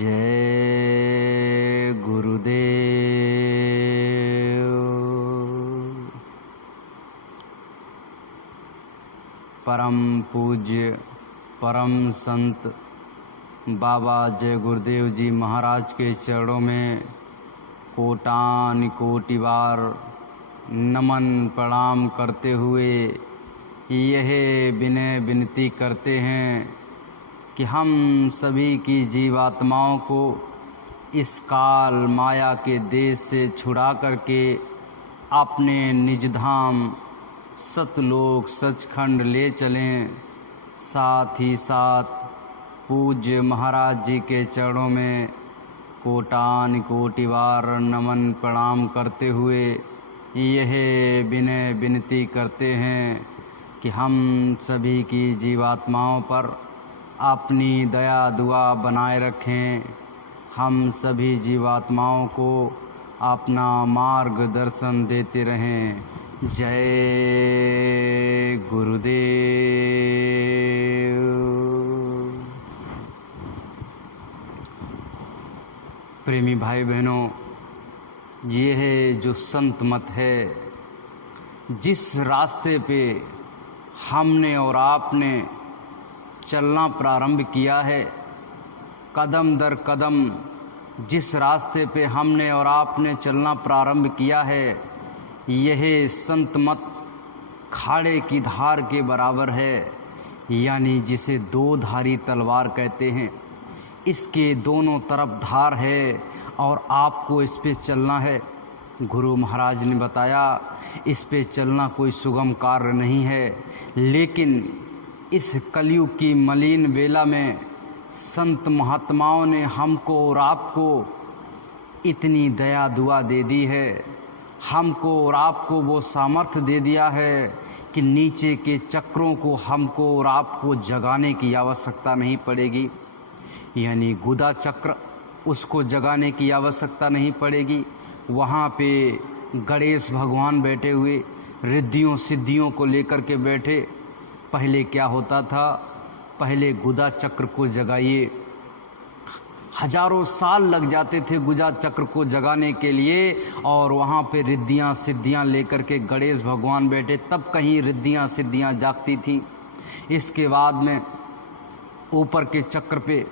जय गुरुदेव। परम पूज्य परम संत बाबा जय गुरुदेव जी महाराज के चरणों में कोटान कोटि बार नमन प्रणाम करते हुए यह विनय विनती करते हैं कि हम सभी की जीवात्माओं को इस काल माया के देश से छुड़ा करके अपने निज धाम सतलोक सचखंड ले चलें। साथ ही साथ पूज्य महाराज जी के चरणों में कोटान कोटि बार नमन प्रणाम करते हुए यह विनय विनती करते हैं कि हम सभी की जीवात्माओं पर अपनी दया दुआ बनाए रखें। हम सभी जीवात्माओं को अपना मार्गदर्शन देते रहें। जय गुरुदेव। प्रेमी भाई बहनों, ये है जो संत मत है, जिस रास्ते पे हमने और आपने चलना प्रारंभ किया है, कदम दर कदम जिस रास्ते पे हमने और आपने चलना प्रारंभ किया है, यह संत मत खाड़े की धार के बराबर है, यानी जिसे दो धारी तलवार कहते हैं। इसके दोनों तरफ धार है और आपको इस पे चलना है। गुरु महाराज ने बताया इस पे चलना कोई सुगम कार्य नहीं है, लेकिन इस कलयुग की मलिन बेला में संत महात्माओं ने हमको और आपको इतनी दया दुआ दे दी है, हमको और आपको वो सामर्थ्य दे दिया है कि नीचे के चक्रों को हमको और आपको जगाने की आवश्यकता नहीं पड़ेगी। यानी गुदा चक्र, उसको जगाने की आवश्यकता नहीं पड़ेगी। वहाँ पे गणेश भगवान बैठे हुए रिद्धियों सिद्धियों को लेकर के बैठे। पहले क्या होता था, पहले गुदा चक्र को जगाइए, हजारों साल लग जाते थे गुदा चक्र को जगाने के लिए, और वहाँ पे रिद्धियाँ सिद्धियाँ लेकर के गणेश भगवान बैठे, तब कहीं रिद्धियाँ सिद्धियाँ जागती थी। इसके बाद में ऊपर के चक्र पे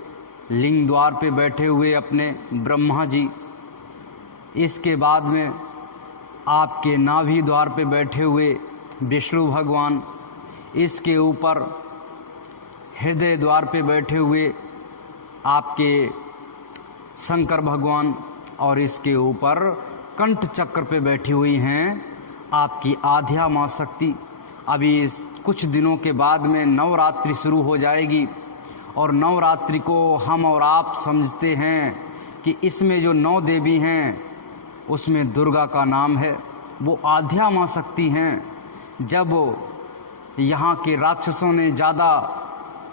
लिंग द्वार पे बैठे हुए अपने ब्रह्मा जी। इसके बाद में आपके नाभि द्वार पे बैठे हुए विष्णु भगवान। इसके ऊपर हृदय द्वार पे बैठे हुए आपके शंकर भगवान, और इसके ऊपर कंठ चक्र पे बैठी हुई हैं आपकी आध्या माँ शक्ति। अभी कुछ दिनों के बाद में नवरात्रि शुरू हो जाएगी, और नवरात्रि को हम और आप समझते हैं कि इसमें जो 9 देवी हैं उसमें दुर्गा का नाम है, वो आध्या माँ शक्ति हैं। जब यहाँ के राक्षसों ने ज़्यादा,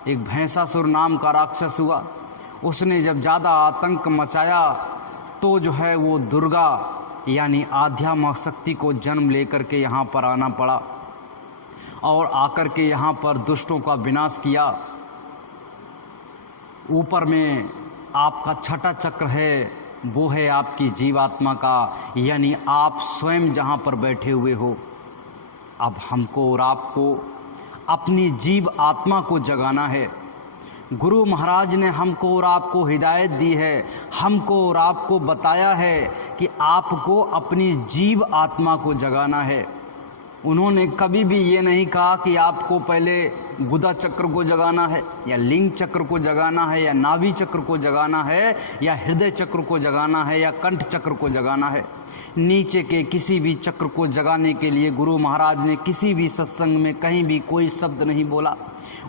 एक भैंसासुर नाम का राक्षस हुआ, उसने जब ज़्यादा आतंक मचाया तो जो है वो दुर्गा यानी आध्या माँ शक्ति को जन्म लेकर के यहाँ पर आना पड़ा, और आकर के यहाँ पर दुष्टों का विनाश किया। ऊपर में आपका छठा चक्र है, वो है आपकी जीवात्मा का, यानी आप स्वयं जहाँ पर बैठे हुए हो। अब हमको और आपको अपनी जीव आत्मा को जगाना है। गुरु महाराज ने हमको और आपको हिदायत दी है, हमको और आपको बताया है कि आपको अपनी जीव आत्मा को जगाना है। उन्होंने कभी भी ये नहीं कहा कि आपको पहले गुदा चक्र को जगाना है, या लिंग चक्र को जगाना है, या नाभि चक्र को जगाना है, या हृदय चक्र को जगाना है, या कंठ चक्र को जगाना है। नीचे के किसी भी चक्र को जगाने के लिए गुरु महाराज ने किसी भी सत्संग में कहीं भी कोई शब्द नहीं बोला।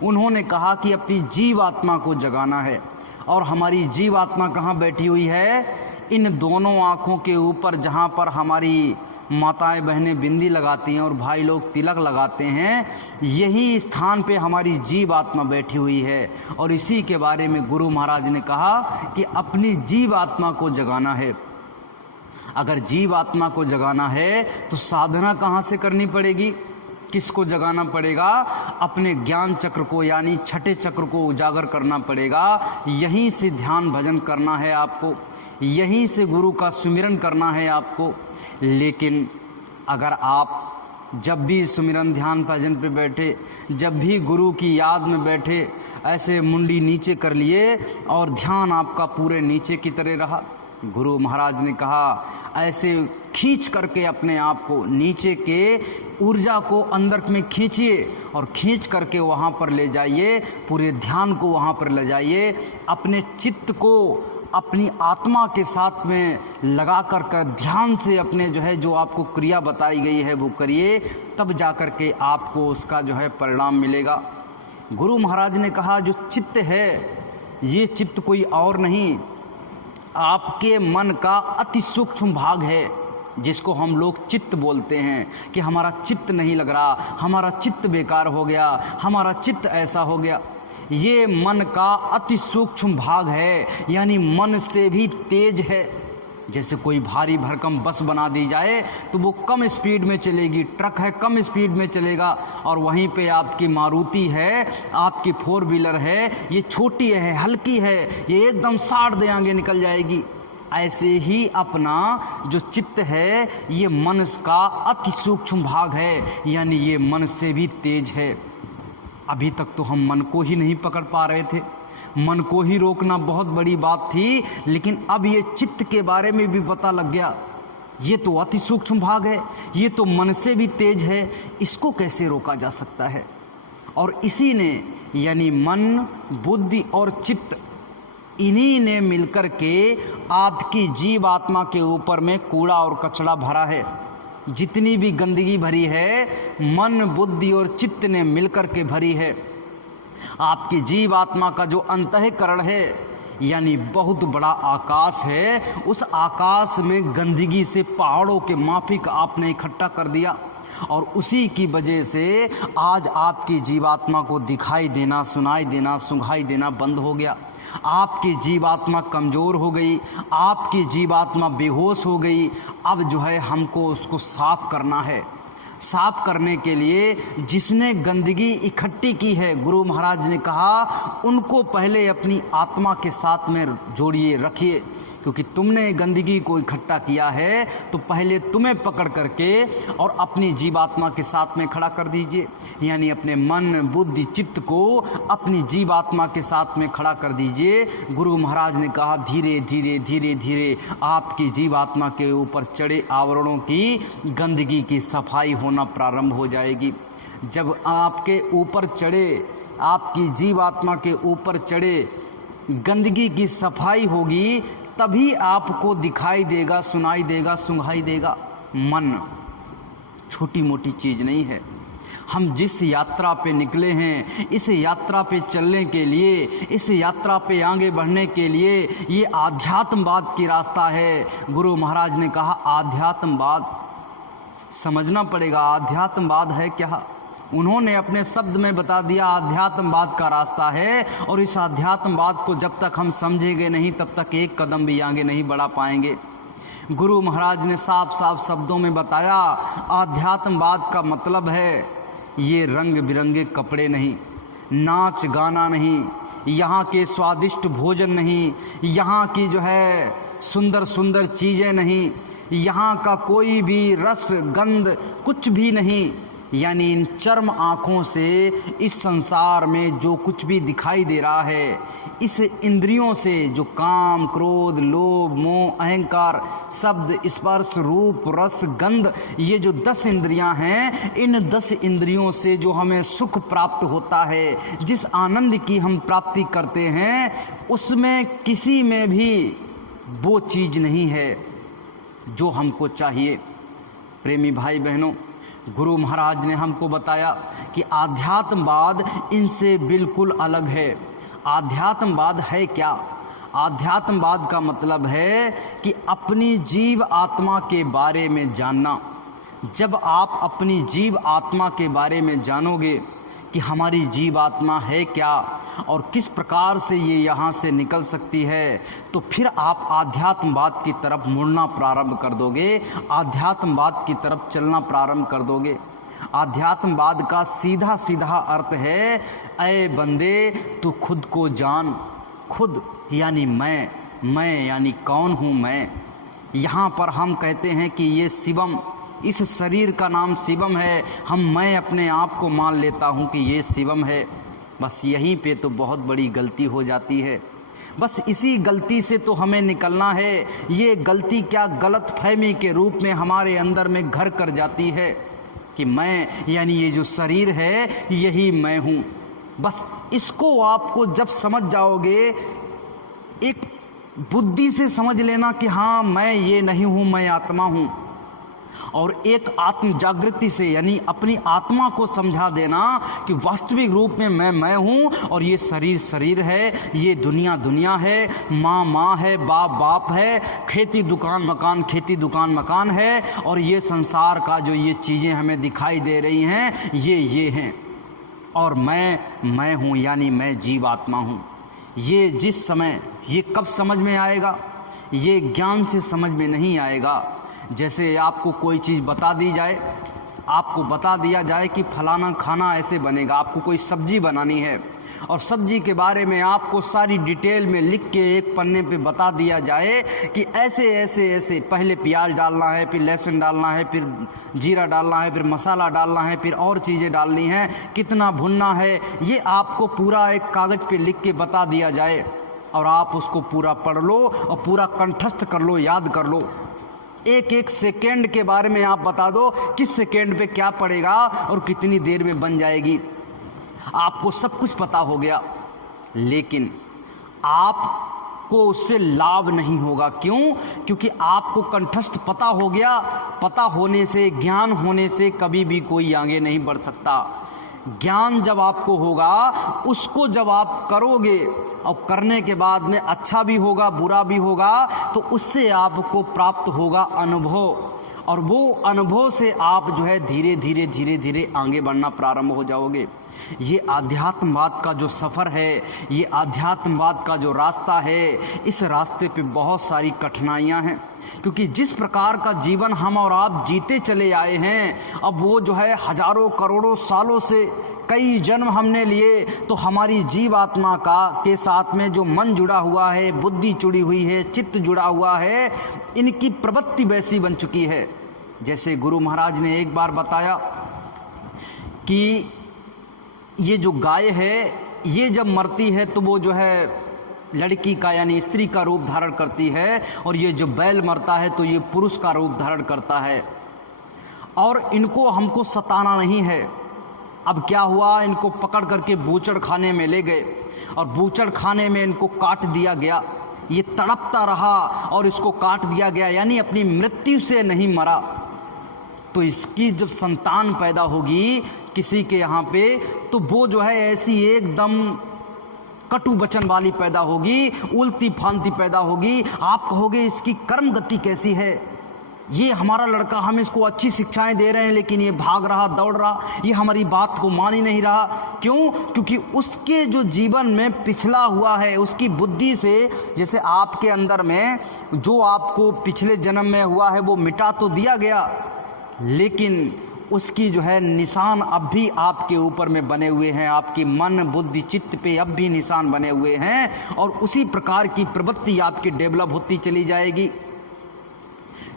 उन्होंने कहा कि अपनी जीव आत्मा को जगाना है। और हमारी जीव आत्मा कहाँ बैठी हुई है? इन दोनों आँखों के ऊपर, जहाँ पर हमारी माताएं बहनें बिंदी लगाती हैं और भाई लोग तिलक लगाते हैं, यही स्थान पे हमारी जीव आत्मा बैठी हुई है। और इसी के बारे में गुरु महाराज ने कहा कि अपनी जीव आत्मा को जगाना है। अगर जीव आत्मा को जगाना है तो साधना कहाँ से करनी पड़ेगी? किसको जगाना पड़ेगा? अपने ज्ञान चक्र को, यानी छठे चक्र को उजागर करना पड़ेगा। यहीं से ध्यान भजन करना है आपको, यहीं से गुरु का सुमिरन करना है आपको। लेकिन अगर आप जब भी सुमिरन ध्यान भजन पे बैठे, जब भी गुरु की याद में बैठे, ऐसे मुंडी नीचे कर लिए और ध्यान आपका पूरे नीचे की तरह रहा, गुरु महाराज ने कहा ऐसे खींच करके अपने आप को नीचे के ऊर्जा को अंदर में खींचिए और खींच करके वहाँ पर ले जाइए, पूरे ध्यान को वहाँ पर ले जाइए। अपने चित्त को अपनी आत्मा के साथ में लगा कर ध्यान से अपने जो आपको क्रिया बताई गई है वो करिए, तब जा कर के आपको उसका परिणाम मिलेगा। गुरु महाराज ने कहा जो चित्त है, ये चित्त कोई और नहीं, आपके मन का अति सूक्ष्म भाग है, जिसको हम लोग चित्त बोलते हैं कि हमारा चित्त नहीं लग रहा, हमारा चित्त बेकार हो गया, हमारा चित्त ऐसा हो गया। ये मन का अति सूक्ष्म भाग है, यानी मन से भी तेज है। जैसे कोई भारी भरकम बस बना दी जाए तो वो कम स्पीड में चलेगी, ट्रक है कम स्पीड में चलेगा, और वहीं पे आपकी मारुति है, आपकी 4 व्हीलर है, ये छोटी है, हल्की है, ये एकदम 60 दे आगे निकल जाएगी। ऐसे ही अपना जो चित्त है ये मन का अति सूक्ष्म भाग है, यानी ये मन से भी तेज है। अभी तक तो हम मन को ही नहीं पकड़ पा रहे थे, मन को ही रोकना बहुत बड़ी बात थी, लेकिन अब ये चित्त के बारे में भी पता लग गया, ये तो अति सूक्ष्म भाग है, ये तो मन से भी तेज है, इसको कैसे रोका जा सकता है। और इसी ने, यानी मन, बुद्धि और चित्त, इन्हीं ने मिलकर के आपकी जीव आत्मा के ऊपर में कूड़ा और कचरा भरा है। जितनी भी गंदगी भरी है, मन, बुद्धि और चित्त ने मिलकर के भरी है। आपकी जीव आत्मा का जो अंतःकरण है, यानी बहुत बड़ा आकाश है, उस आकाश में गंदगी से पहाड़ों के माफिक आपने इकट्ठा कर दिया, और उसी की वजह से आज आपकी जीवात्मा को दिखाई देना, सुनाई देना, सुंघाई देना बंद हो गया। आपकी जीवात्मा कमज़ोर हो गई, आपकी जीवात्मा बेहोश हो गई। अब हमको उसको साफ करना है। साफ करने के लिए जिसने गंदगी इकट्ठी की है, गुरु महाराज ने कहा उनको पहले अपनी आत्मा के साथ में जोड़िए, रखिए, क्योंकि तुमने गंदगी को इकट्ठा किया है तो पहले तुम्हें पकड़ करके और अपनी जीवात्मा के साथ में खड़ा कर दीजिए। यानी अपने मन, बुद्धि, चित्त को अपनी जीवात्मा के साथ में खड़ा कर दीजिए। गुरु महाराज ने कहा धीरे धीरे धीरे धीरे आपकी जीवात्मा के ऊपर चढ़े आवरणों की गंदगी की सफाई होना प्रारंभ हो जाएगी। जब आपके ऊपर चढ़े, आपकी जीवात्मा के ऊपर चढ़े गंदगी की सफाई होगी, तभी आपको दिखाई देगा, सुनाई देगा, सुंघाई देगा। मन छोटी मोटी चीज़ नहीं है। हम जिस यात्रा पे निकले हैं, इस यात्रा पे चलने के लिए, इस यात्रा पे आगे बढ़ने के लिए, ये आध्यात्मवाद की रास्ता है। गुरु महाराज ने कहा आध्यात्मवाद समझना पड़ेगा। आध्यात्मवाद है क्या? उन्होंने अपने शब्द में बता दिया, आध्यात्मवाद का रास्ता है, और इस आध्यात्मवाद को जब तक हम समझेंगे नहीं तब तक एक कदम भी आगे नहीं बढ़ा पाएंगे। गुरु महाराज ने साफ साफ शब्दों में बताया, आध्यात्मवाद का मतलब है ये रंग बिरंगे कपड़े नहीं, नाच गाना नहीं, यहाँ के स्वादिष्ट भोजन नहीं, यहाँ की सुंदर सुंदर चीज़ें नहीं, यहाँ का कोई भी रस गंध कुछ भी नहीं। यानी इन चर्म आँखों से इस संसार में जो कुछ भी दिखाई दे रहा है, इस इंद्रियों से जो काम, क्रोध, लोभ, मोह, अहंकार, शब्द, स्पर्श, रूप, रस, गंध, ये जो 10 इंद्रियां हैं, इन 10 इंद्रियों से जो हमें सुख प्राप्त होता है, जिस आनंद की हम प्राप्ति करते हैं, उसमें किसी में भी वो चीज़ नहीं है जो हमको चाहिए। प्रेमी भाई बहनों, गुरु महाराज ने हमको बताया कि आध्यात्मवाद इनसे बिल्कुल अलग है। आध्यात्मवाद है क्या? आध्यात्मवाद का मतलब है कि अपनी जीव आत्मा के बारे में जानना। जब आप अपनी जीव आत्मा के बारे में जानोगे कि हमारी जीव आत्मा है क्या और किस प्रकार से ये यहाँ से निकल सकती है, तो फिर आप आध्यात्मवाद की तरफ मुड़ना प्रारंभ कर दोगे, आध्यात्मवाद की तरफ चलना प्रारंभ कर दोगे। आध्यात्मवाद का सीधा सीधा अर्थ है, ऐ बंदे तू खुद को जान। खुद यानी मैं यानी कौन हूँ मैं। यहाँ पर हम कहते हैं कि ये शिवम, इस शरीर का नाम शिवम है। मैं अपने आप को मान लेता हूँ कि ये शिवम है। बस यहीं पे तो बहुत बड़ी गलती हो जाती है। बस इसी गलती से तो हमें निकलना है। ये गलती क्या गलत फहमी के रूप में हमारे अंदर में घर कर जाती है कि मैं यानी ये जो शरीर है यही मैं हूँ। बस इसको आपको जब समझ जाओगे, एक बुद्धि से समझ लेना कि हाँ मैं ये नहीं हूँ, मैं आत्मा हूँ, और एक आत्म जागृति से यानी अपनी आत्मा को समझा देना कि वास्तविक रूप में मैं हूँ, और ये शरीर शरीर है, ये दुनिया दुनिया है, माँ माँ है, बाप बाप है, खेती दुकान मकान खेती दुकान मकान है, और ये संसार का जो ये चीज़ें हमें दिखाई दे रही हैं ये हैं, और मैं हूँ यानी मैं जीव आत्मा हूँ। ये जिस समय ये कब समझ में आएगा? ये ज्ञान से समझ में नहीं आएगा। जैसे आपको कोई चीज़ बता दी जाए, आपको बता दिया जाए कि फलाना खाना ऐसे बनेगा, आपको कोई सब्जी बनानी है और सब्जी के बारे में आपको सारी डिटेल में लिख के एक पन्ने पे बता दिया जाए कि ऐसे ऐसे ऐसे पहले प्याज डालना है, फिर लहसुन डालना है, फिर जीरा डालना है, फिर मसाला डालना है, फिर और चीज़ें डालनी हैं, कितना भुनना है, ये आपको पूरा एक कागज़ पे लिख के बता दिया जाए और आप उसको पूरा पढ़ लो और पूरा कंठस्थ कर लो, याद कर लो। एक एक सेकेंड के बारे में आप बता दो किस सेकेंड पे क्या पड़ेगा और कितनी देर में बन जाएगी, आपको सब कुछ पता हो गया, लेकिन आपको उससे लाभ नहीं होगा। क्यों? क्योंकि आपको कंठस्थ पता हो गया। पता होने से, ज्ञान होने से कभी भी कोई आगे नहीं बढ़ सकता। ज्ञान जब आपको होगा, उसको जब आप करोगे और करने के बाद में अच्छा भी होगा बुरा भी होगा, तो उससे आपको प्राप्त होगा अनुभव, और वो अनुभव से आप जो है धीरे धीरे धीरे धीरे आगे बढ़ना प्रारंभ हो जाओगे। ये आध्यात्मवाद का जो सफ़र है, ये आध्यात्मवाद का जो रास्ता है, इस रास्ते पे बहुत सारी कठिनाइयाँ हैं, क्योंकि जिस प्रकार का जीवन हम और आप जीते चले आए हैं, अब वो जो है हजारों करोड़ों सालों से कई जन्म हमने लिए, तो हमारी जीव आत्मा का के साथ में जो मन जुड़ा हुआ है, बुद्धि जुड़ी हुई है, चित्त जुड़ा हुआ है, इनकी प्रवृत्ति वैसी बन चुकी है। जैसे गुरु महाराज ने एक बार बताया कि ये जो गाय है, ये जब मरती है तो वो जो है लड़की का यानी स्त्री का रूप धारण करती है, और ये जो बैल मरता है तो ये पुरुष का रूप धारण करता है, और इनको हमको सताना नहीं है। अब क्या हुआ, इनको पकड़ करके बूचड़ खाने में ले गए, और बूचड़ खाने में इनको काट दिया गया। ये तड़पता रहा और इसको काट दिया गया, यानी अपनी मृत्यु से नहीं मरा। तो इसकी जब संतान पैदा होगी किसी के यहाँ पे, तो वो जो है ऐसी एकदम कटु वचन वाली पैदा होगी, उल्टी फांती पैदा होगी। आप कहोगे इसकी कर्म गति कैसी है, ये हमारा लड़का, हम इसको अच्छी शिक्षाएं दे रहे हैं लेकिन ये भाग रहा, दौड़ रहा, ये हमारी बात को मान ही नहीं रहा। क्यों? क्योंकि उसके जो जीवन में पिछला हुआ है, उसकी बुद्धि से, जैसे आपके अंदर में जो आपको पिछले जन्म में हुआ है वो मिटा तो दिया गया, लेकिन उसकी जो है निशान अब भी आपके ऊपर में बने हुए हैं, आपकी मन बुद्धि चित्त पे अब भी निशान बने हुए हैं, और उसी प्रकार की प्रवृत्ति आपकी डेवलप होती चली जाएगी।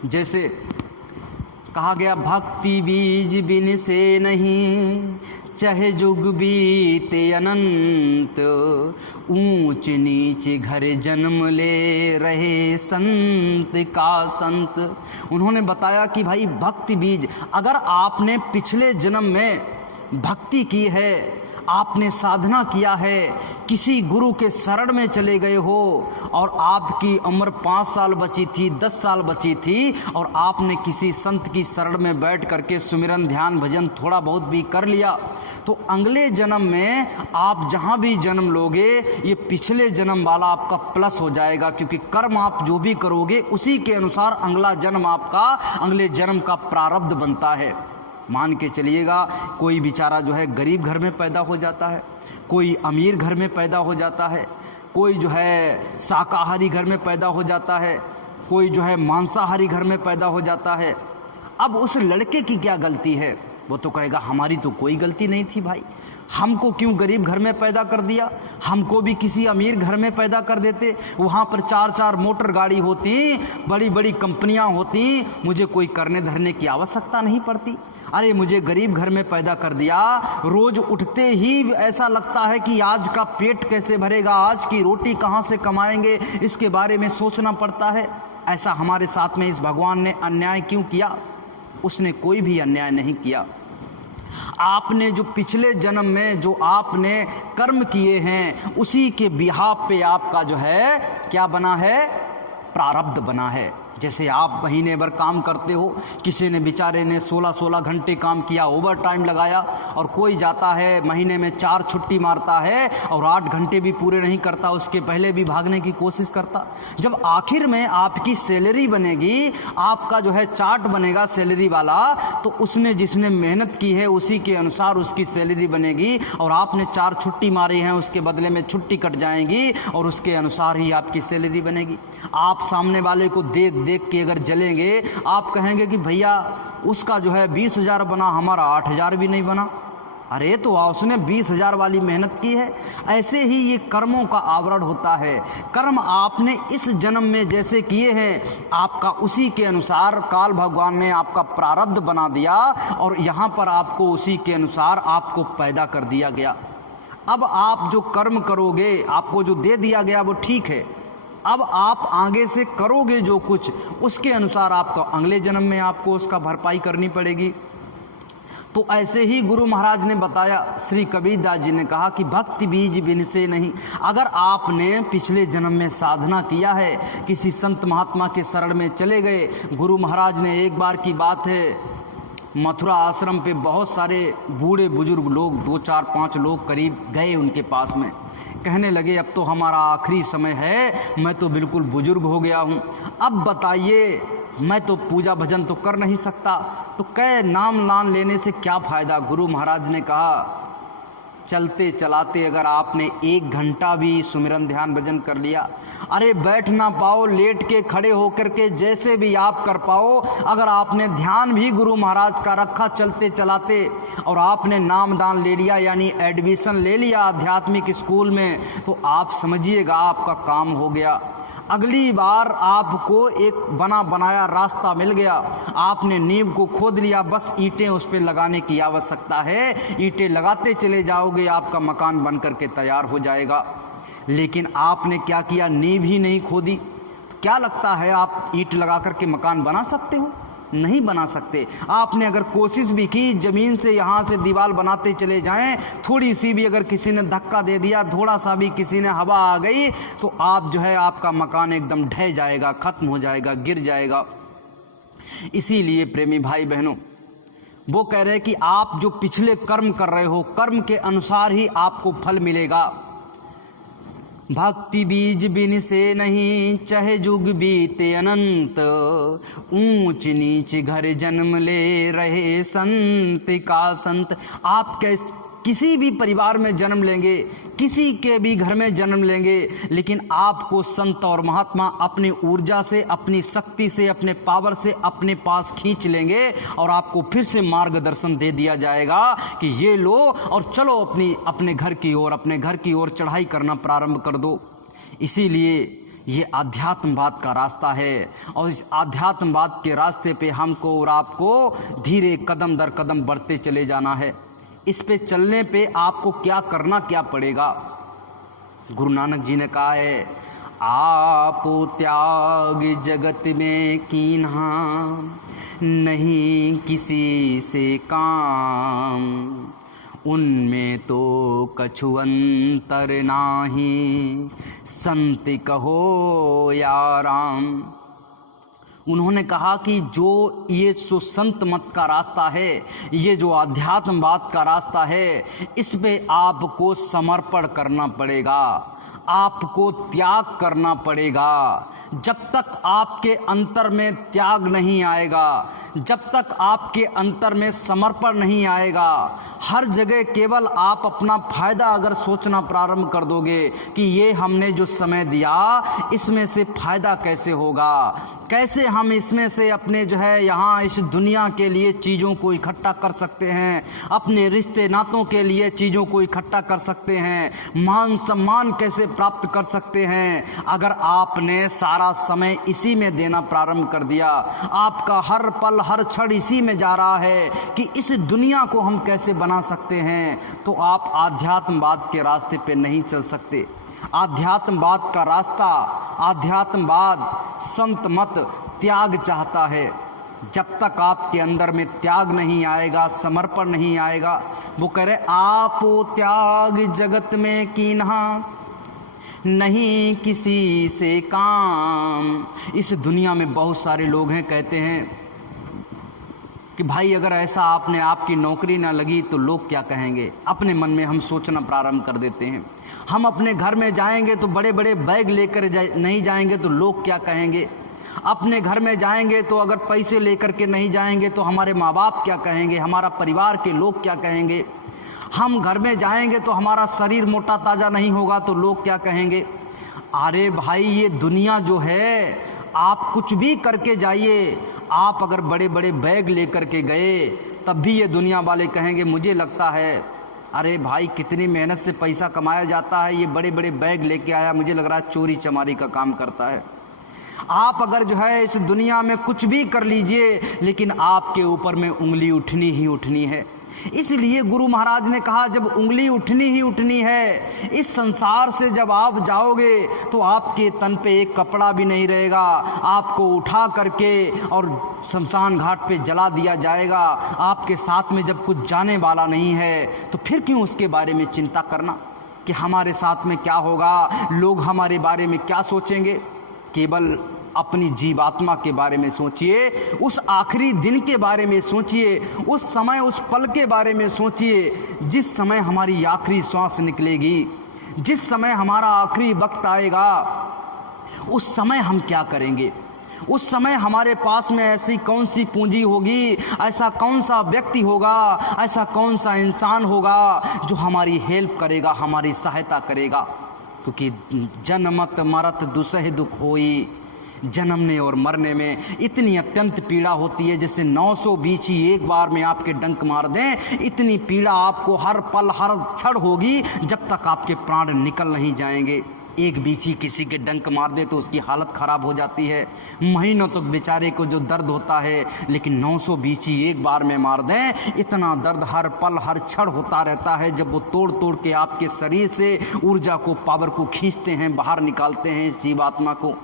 जैसे कहा गया, भक्ति बीज बिन से नहीं, चाहे जुग बीते अनंत, ऊंच नीच घर जन्म ले रहे संत का संत। उन्होंने बताया कि भाई भक्ति बीज, अगर आपने पिछले जन्म में भक्ति की है, आपने साधना किया है, किसी गुरु के शरण में चले गए हो, और आपकी उम्र 5 साल बची थी, 10 साल बची थी, और आपने किसी संत की शरण में बैठ करके सुमिरन ध्यान भजन थोड़ा बहुत भी कर लिया, तो अगले जन्म में आप जहाँ भी जन्म लोगे, ये पिछले जन्म वाला आपका प्लस हो जाएगा, क्योंकि कर्म आप जो भी करोगे उसी के अनुसार अगला जन्म आपका अगले जन्म का प्रारब्ध बनता है। मान के चलिएगा, कोई बेचारा जो है गरीब घर में पैदा हो जाता है, कोई अमीर घर में पैदा हो जाता है, कोई जो है शाकाहारी घर में पैदा हो जाता है, कोई जो है मांसाहारी घर में पैदा हो जाता है। अब उस लड़के की क्या गलती है? वो तो कहेगा हमारी तो कोई गलती नहीं थी भाई, हमको क्यों गरीब घर में पैदा कर दिया, हमको भी किसी अमीर घर में पैदा कर देते, वहाँ पर 4-4 मोटर गाड़ी होती, बड़ी बड़ी कंपनियाँ होती, मुझे कोई करने धरने की आवश्यकता नहीं पड़ती। अरे मुझे गरीब घर में पैदा कर दिया, रोज उठते ही ऐसा लगता है कि आज का पेट कैसे भरेगा, आज की रोटी कहाँ से कमाएंगे, इसके बारे में सोचना पड़ता है। ऐसा हमारे साथ में इस भगवान ने अन्याय क्यों किया? उसने कोई भी अन्याय नहीं किया। आपने जो पिछले जन्म में जो आपने कर्म किए हैं, उसी के बिहाफ पे आपका जो है क्या बना है, प्रारब्ध बना है। जैसे आप महीने भर काम करते हो, किसी ने बेचारे ने 16-16 घंटे काम किया, ओवर टाइम लगाया, और कोई जाता है महीने में 4 छुट्टी मारता है और 8 घंटे भी पूरे नहीं करता, उसके पहले भी भागने की कोशिश करता। जब आखिर में आपकी सैलरी बनेगी, आपका जो है चार्ट बनेगा सैलरी वाला, तो उसने जिसने मेहनत की है उसी के अनुसार उसकी सैलरी बनेगी, और आपने 4 छुट्टी मारी हैं, उसके बदले में छुट्टी कट जाएगी और उसके अनुसार ही आपकी सैलरी बनेगी। आप सामने वाले को देख के अगर जलेंगे, आप कहेंगे कि भैया उसका जो है 20,000 बना, हमारा 8,000 भी नहीं बना। अरे तो उसने 20,000 वाली मेहनत की है। ऐसे ही ये कर्मों का आवरण होता है। कर्म आपने इस जन्म में जैसे किए हैं, आपका उसी के अनुसार काल भगवान ने आपका प्रारब्ध बना दिया, और यहाँ पर आपको उसी के अनुसार आपको पैदा कर दिया गया। अब आप जो कर्म करोगे, आपको जो दे दिया गया वो ठीक है, अब आप आगे से करोगे जो कुछ, उसके अनुसार आपको अगले जन्म में आपको उसका भरपाई करनी पड़ेगी। तो ऐसे ही गुरु महाराज ने बताया, श्री कबीरदास जी ने कहा कि भक्ति बीज बिन से नहीं। अगर आपने पिछले जन्म में साधना किया है, किसी संत महात्मा के शरण में चले गए, गुरु महाराज ने एक बार की बात है, मथुरा आश्रम पे बहुत सारे बूढ़े बुजुर्ग लोग, 2-4-5 लोग करीब गए उनके पास में, कहने लगे अब तो हमारा आखिरी समय है, मैं तो बिल्कुल बुजुर्ग हो गया हूँ, अब बताइए मैं तो पूजा भजन तो कर नहीं सकता, तो कै नाम नाम लेने से क्या फ़ायदा। गुरु महाराज ने कहा चलते चलाते अगर आपने 1 घंटा भी सुमिरन ध्यान भजन कर लिया, अरे बैठ ना पाओ, लेट के खड़े होकर के जैसे भी आप कर पाओ, अगर आपने ध्यान भी गुरु महाराज का रखा चलते चलाते, और आपने नाम दान ले लिया यानी एडमिशन ले लिया आध्यात्मिक स्कूल में, तो आप समझिएगा आपका काम हो गया। अगली बार आपको एक बना बनाया रास्ता मिल गया, आपने नींव को खोद लिया, बस ईंटें उस पर लगाने की आवश्यकता है, ईंटें लगाते चले जाओगे, आपका मकान बन करके तैयार हो जाएगा। लेकिन आपने क्या किया, नींव ही नहीं खोदी, तो क्या लगता है आप ईंट लगा करके मकान बना सकते हो? नहीं बना सकते। आपने अगर कोशिश भी की, ज़मीन से यहाँ से दीवार बनाते चले जाएं, थोड़ी सी भी अगर किसी ने धक्का दे दिया, थोड़ा सा भी किसी ने हवा आ गई, तो आप जो है आपका मकान एकदम ढह जाएगा, ख़त्म हो जाएगा, गिर जाएगा। इसीलिए प्रेमी भाई बहनों, वो कह रहे हैं कि आप जो पिछले कर्म कर रहे हो, कर्म के अनुसार ही आपको फल मिलेगा। भक्ति बीज बिन से नहीं, चाहे जुग बीते अनंत, ऊंच नीच घर जन्म ले रहे संत का संत। आप किसी भी परिवार में जन्म लेंगे, किसी के भी घर में जन्म लेंगे, लेकिन आपको संत और महात्मा अपनी ऊर्जा से, अपनी शक्ति से, अपने पावर से अपने पास खींच लेंगे, और आपको फिर से मार्गदर्शन दे दिया जाएगा कि ये लो और चलो अपने घर की ओर, अपने घर की ओर चढ़ाई करना प्रारंभ कर दो। इसीलिए ये आध्यात्मवाद का रास्ता है, और इस आध्यात्मवाद के रास्ते पे हमको और आपको धीरे कदम दर कदम बढ़ते चले जाना है। इस पे चलने पे आपको क्या करना क्या पड़ेगा? गुरु नानक जी ने कहा है, आप त्याग जगत में कीन्हा, नहीं किसी से काम, उनमें तो कछु अंतर नाही, संत कहो या राम। उन्होंने कहा कि जो ये जो संत मत का रास्ता है, ये जो आध्यात्मवाद का रास्ता है, इस पे आपको समर्पण करना पड़ेगा। आपको त्याग करना पड़ेगा। जब तक आपके अंतर में त्याग नहीं आएगा, जब तक आपके अंतर में समर्पण नहीं आएगा, हर जगह केवल आप अपना फायदा अगर सोचना प्रारंभ कर दोगे कि ये हमने जो समय दिया इसमें से फायदा कैसे होगा, कैसे हम इसमें से अपने जो है यहाँ इस दुनिया के लिए चीज़ों को इकट्ठा कर सकते हैं, अपने रिश्ते नातों के लिए चीज़ों को इकट्ठा कर सकते हैं, मान सम्मान कैसे प्राप्त कर सकते हैं। अगर आपने सारा समय इसी में देना प्रारंभ कर दिया, आपका हर पल हर क्षण इसी में जा रहा है कि इस दुनिया को हम कैसे बना सकते हैं, तो आप आध्यात्मवाद के रास्ते पे नहीं चल सकते। आध्यात्मवाद का रास्ता, आध्यात्मवाद संत मत त्याग चाहता है। जब तक आपके अंदर में त्याग नहीं आएगा, समर्पण नहीं आएगा, वो कह रहे आपो त्याग जगत में कीन्हा नहीं किसी से काम। इस दुनिया में बहुत सारे लोग हैं कहते हैं कि भाई अगर ऐसा आपने आपकी नौकरी ना लगी तो लोग क्या कहेंगे। अपने मन में हम सोचना प्रारंभ कर देते हैं, हम अपने घर में जाएंगे तो बड़े बड़े बैग लेकर नहीं जाएंगे तो लोग क्या कहेंगे। अपने घर में जाएंगे तो अगर पैसे लेकर के नहीं जाएंगे तो हमारे माँ बाप क्या कहेंगे, हमारा परिवार के लोग क्या कहेंगे। हम घर में जाएंगे तो हमारा शरीर मोटा ताज़ा नहीं होगा तो लोग क्या कहेंगे। अरे भाई ये दुनिया जो है, आप कुछ भी करके जाइए, आप अगर बड़े बड़े बैग लेकर के गए तब भी ये दुनिया वाले कहेंगे मुझे लगता है अरे भाई कितनी मेहनत से पैसा कमाया जाता है, ये बड़े बड़े बैग लेके आया, मुझे लग रहा है चोरी चमारी का काम करता है। आप अगर जो है इस दुनिया में कुछ भी कर लीजिए लेकिन आपके ऊपर में उंगली उठनी ही उठनी है। इसलिए गुरु महाराज ने कहा जब उंगली उठनी ही उठनी है, इस संसार से जब आप जाओगे तो आपके तन पे एक कपड़ा भी नहीं रहेगा, आपको उठा करके और शमशान घाट पे जला दिया जाएगा। आपके साथ में जब कुछ जाने वाला नहीं है तो फिर क्यों उसके बारे में चिंता करना कि हमारे साथ में क्या होगा, लोग हमारे बारे में क्या सोचेंगे। केवल अपनी जीवात्मा के बारे में सोचिए, उस आखिरी दिन के बारे में सोचिए, उस समय उस पल के बारे में सोचिए जिस समय हमारी आखिरी श्वास निकलेगी, जिस समय हमारा आखिरी वक्त आएगा, उस समय हम क्या करेंगे। उस समय हमारे पास में ऐसी कौन सी पूंजी होगी, ऐसा कौन सा व्यक्ति होगा, ऐसा कौन सा इंसान होगा जो हमारी हेल्प करेगा, हमारी सहायता करेगा। क्योंकि जन्मत मरत दुसह दुख होई, जन्मने और मरने में इतनी अत्यंत पीड़ा होती है, जैसे 900 बीछी एक बार में आपके डंक मार दें, इतनी पीड़ा आपको हर पल हर क्षण होगी जब तक आपके प्राण निकल नहीं जाएंगे। एक बीछी किसी के डंक मार दे तो उसकी हालत ख़राब हो जाती है, महीनों तक बेचारे को जो दर्द होता है, लेकिन 900 बीछी एक बार में मार दें, इतना दर्द हर पल हर क्षण होता रहता है। जब वो तोड़ तोड़ के आपके शरीर से ऊर्जा को, पावर को खींचते हैं, बाहर निकालते हैं इस जीवात्मा को।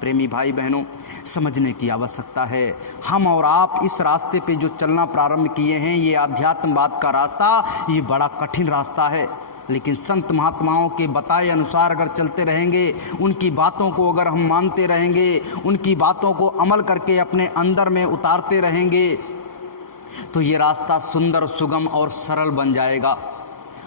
प्रेमी भाई बहनों, समझने की आवश्यकता है। हम और आप इस रास्ते पे जो चलना प्रारंभ किए हैं, ये आध्यात्मवाद का रास्ता, ये बड़ा कठिन रास्ता है, लेकिन संत महात्माओं के बताए अनुसार अगर चलते रहेंगे, उनकी बातों को अगर हम मानते रहेंगे, उनकी बातों को अमल करके अपने अंदर में उतारते रहेंगे, तो ये रास्ता सुंदर, सुगम और सरल बन जाएगा।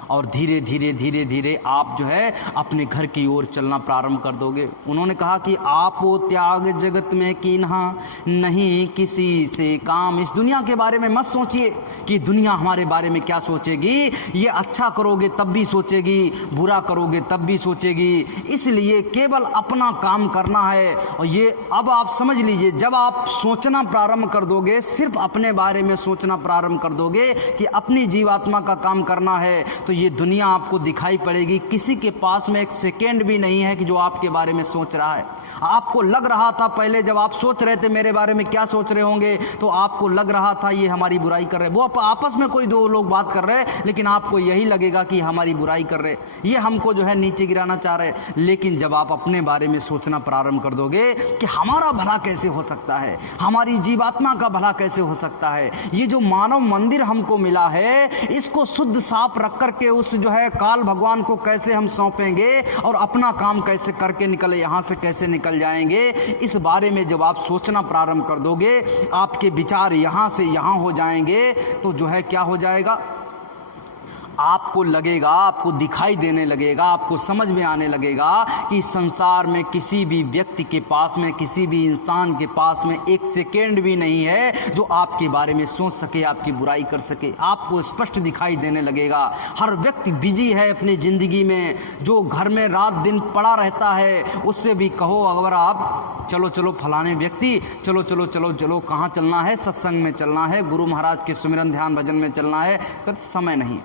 और धीरे धीरे धीरे धीरे आप जो है अपने घर की ओर चलना प्रारंभ कर दोगे। उन्होंने कहा कि आपो त्याग जगत में कीन्हा नहीं किसी से काम। इस दुनिया के बारे में मत सोचिए कि दुनिया हमारे बारे में क्या सोचेगी। ये अच्छा करोगे तब भी सोचेगी, बुरा करोगे तब भी सोचेगी। इसलिए केवल अपना काम करना है। और ये अब आप समझ लीजिए, जब आप सोचना प्रारंभ कर दोगे, सिर्फ अपने बारे में सोचना प्रारंभ कर दोगे कि अपनी जीवात्मा का काम करना है, तो ये दुनिया आपको दिखाई पड़ेगी। किसी के पास में एक सेकेंड भी नहीं है कि जो आपके बारे में सोच रहा है। आपको लग रहा था पहले, जब आप सोच रहे थे मेरे बारे में क्या सोच रहे होंगे, तो आपको लग रहा था ये हमारी बुराई कर रहे। वो आपस में कोई दो लोग बात कर रहे हैं, लेकिन आपको यही लगेगा कि हमारी बुराई कर रहे, ये हमको जो है नीचे गिराना चाह रहे। लेकिन जब आप अपने बारे में सोचना प्रारंभ कर दोगे कि हमारा भला कैसे हो सकता है, हमारी जीवात्मा का भला कैसे हो सकता है, ये जो मानव मंदिर हमको मिला है, इसको शुद्ध साफ रख करके उस जो है काल भगवान को कैसे हम सौंपेंगे और अपना काम कैसे करके निकले, यहाँ से कैसे निकल जाएंगे, इस बारे में जब आप सोचना प्रारंभ कर दोगे, आपके विचार यहाँ से यहाँ हो जाएंगे, तो जो है क्या हो जाएगा, आपको लगेगा, आपको दिखाई देने लगेगा, आपको समझ में आने लगेगा कि संसार में किसी भी व्यक्ति के पास में, किसी भी इंसान के पास में एक सेकेंड भी नहीं है जो आपके बारे में सोच सके, आपकी बुराई कर सके। आपको स्पष्ट दिखाई देने लगेगा। हर व्यक्ति बिजी है अपनी ज़िंदगी में, जो घर में रात दिन पड़ा रहता है। उससे भी कहो अगर आप चलो चलो फलाने व्यक्ति, चलो चलो चलो चलो, कहाँ चलना है? सत्संग में चलना है, गुरु महाराज के सुमिरन ध्यान भजन में चलना है। कहते समय नहीं।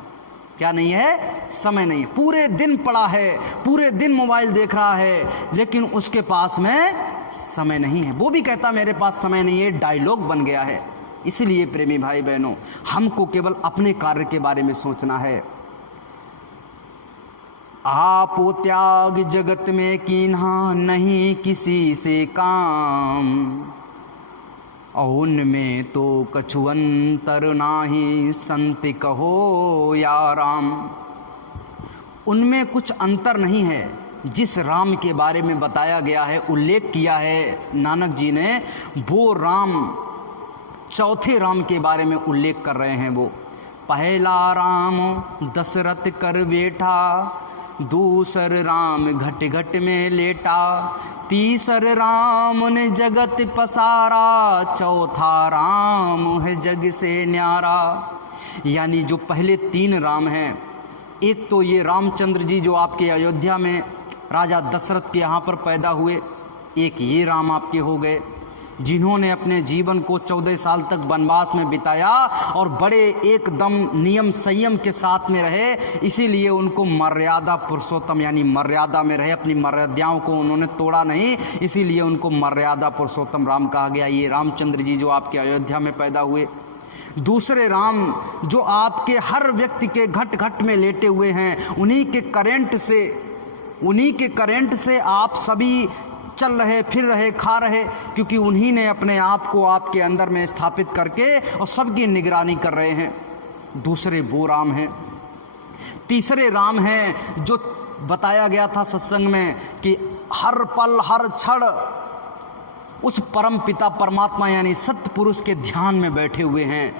क्या नहीं है? समय नहीं। पूरे दिन पड़ा है, पूरे दिन मोबाइल देख रहा है, लेकिन उसके पास में समय नहीं है। वो भी कहता मेरे पास समय नहीं है। डायलॉग बन गया है। इसलिए प्रेमी भाई बहनों, हमको केवल अपने कार्य के बारे में सोचना है। आपो त्याग जगत में कीन्हा, नहीं किसी से काम, उनमें तो कछु अंतर नाही, संत कहो या राम। उनमें कुछ अंतर नहीं है। जिस राम के बारे में बताया गया है, उल्लेख किया है नानक जी ने, वो राम, चौथे राम के बारे में उल्लेख कर रहे हैं। वो पहला राम दशरथ कर बैठा, दूसर राम घट घट में लेटा, तीसर राम ने जगत पसारा, चौथा राम है जग से न्यारा। यानी जो पहले तीन राम हैं, एक तो ये रामचंद्र जी जो आपके अयोध्या में राजा दशरथ के यहाँ पर पैदा हुए, एक ये राम आपके हो गए जिन्होंने अपने जीवन को 14 साल तक वनवास में बिताया और बड़े एकदम नियम संयम के साथ में रहे। इसीलिए उनको मर्यादा पुरुषोत्तम, यानी मर्यादा में रहे, अपनी मर्यादाओं को उन्होंने तोड़ा नहीं, इसीलिए उनको मर्यादा पुरुषोत्तम राम कहा गया। ये रामचंद्र जी जो आपके अयोध्या में पैदा हुए। दूसरे राम जो आपके हर व्यक्ति के घट घट में लेटे हुए हैं, उन्हीं के करंट से आप सभी चल रहे, फिर रहे, खा रहे, क्योंकि उन्हीं ने अपने आप को आपके अंदर में स्थापित करके और सबकी निगरानी कर रहे हैं। दूसरे वो राम हैं। तीसरे राम हैं जो बताया गया था सत्संग में कि हर पल हर क्षण उस परम पिता परमात्मा यानी सत्य पुरुष के ध्यान में बैठे हुए हैं।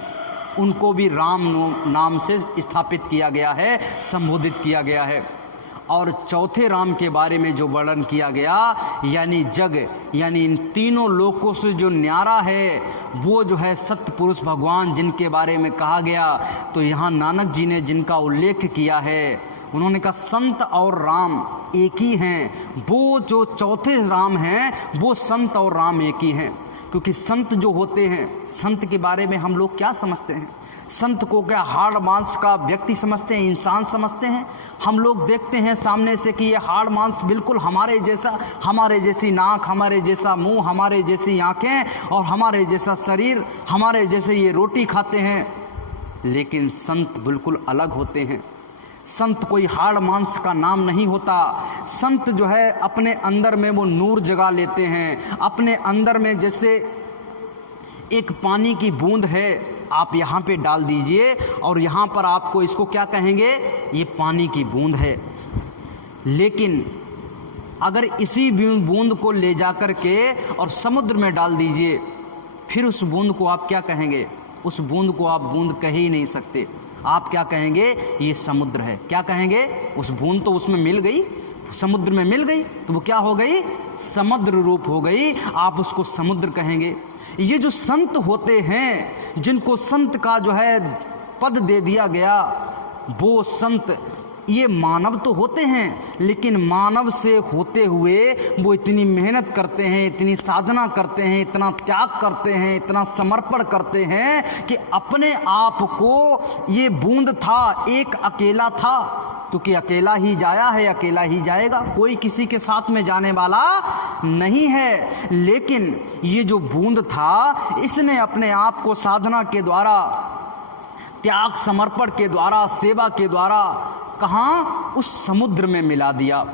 उनको भी राम नाम से स्थापित किया गया है, संबोधित किया गया है। और चौथे राम के बारे में जो वर्णन किया गया, यानी जग, यानी इन तीनों लोकों से जो न्यारा है, वो जो है सत्य पुरुष भगवान जिनके बारे में कहा गया। तो यहाँ नानक जी ने जिनका उल्लेख किया है, उन्होंने कहा संत और राम एक ही हैं। वो जो चौथे राम हैं, वो संत और राम एक ही हैं। क्योंकि संत जो होते हैं, संत के बारे में हम लोग क्या समझते हैं? संत को क्या हाड़ मांस का व्यक्ति समझते हैं, इंसान समझते हैं? हम लोग देखते हैं सामने से कि ये हाड़ मांस बिल्कुल हमारे जैसा, हमारे जैसी नाक, हमारे जैसा मुंह, हमारे जैसी आंखें और हमारे जैसा शरीर, हमारे जैसे ये रोटी खाते हैं। लेकिन संत बिल्कुल अलग होते हैं। संत कोई हाड़ मांस का नाम नहीं होता। संत जो है अपने अंदर में वो नूर जगा लेते हैं। अपने अंदर में जैसे एक पानी की बूंद है, आप यहाँ पे डाल दीजिए और यहाँ पर आपको इसको क्या कहेंगे? ये पानी की बूंद है। लेकिन अगर इसी बूंद को ले जा कर के और समुद्र में डाल दीजिए, फिर उस बूंद को आप क्या कहेंगे? उस बूंद को आप बूंद कह ही नहीं सकते। आप क्या कहेंगे? ये समुद्र है। क्या कहेंगे? उस बूंद तो उसमें मिल गई, समुद्र में मिल गई, तो वो क्या हो गई? समुद्र रूप हो गई। आप उसको समुद्र कहेंगे। ये जो संत होते हैं, जिनको संत का जो है पद दे दिया गया, वो संत ये मानव तो होते हैं, लेकिन मानव से होते हुए वो इतनी मेहनत करते हैं, इतनी साधना करते हैं, इतना त्याग करते हैं, इतना समर्पण करते हैं कि अपने आप को, ये बूंद था, एक अकेला था, क्योंकि अकेला ही जाया है, अकेला ही जाएगा, कोई किसी के साथ में जाने वाला नहीं है। लेकिन ये जो बूंद था, इसने अपने आप को साधना के द्वारा, त्याग समर्पण के द्वारा, सेवा के द्वारा कहाँ? उस समुद्र में मिला दिया।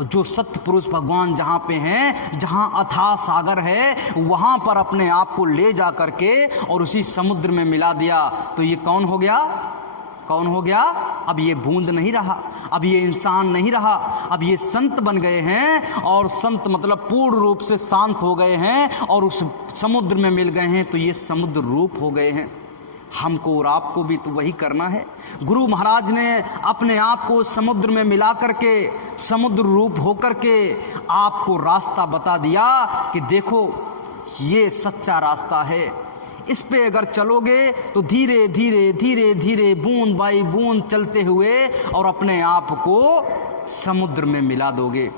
जो सत्य पुरुष भगवान जहाँ पे हैं, जहाँ अथाह सागर है, वहाँ पर अपने आप को ले जा करके और उसी समुद्र में मिला दिया। तो ये कौन हो गया? कौन हो गया? अब ये बूंद नहीं रहा, अब ये इंसान नहीं रहा, अब ये संत बन गए हैं। और संत मतलब पूर्ण रूप से शांत हो गए हैं और उस समुद्र में मिल गए हैं, तो ये समुद्र रूप हो गए हैं। हमको और आपको भी तो वही करना है। गुरु महाराज ने अपने आप को समुद्र में मिला करके, समुद्र रूप होकर के आपको रास्ता बता दिया कि देखो ये सच्चा रास्ता है, इस पे अगर चलोगे तो धीरे धीरे धीरे धीरे बूंद बाई बूंद चलते हुए और अपने आप को समुद्र में मिला दोगे।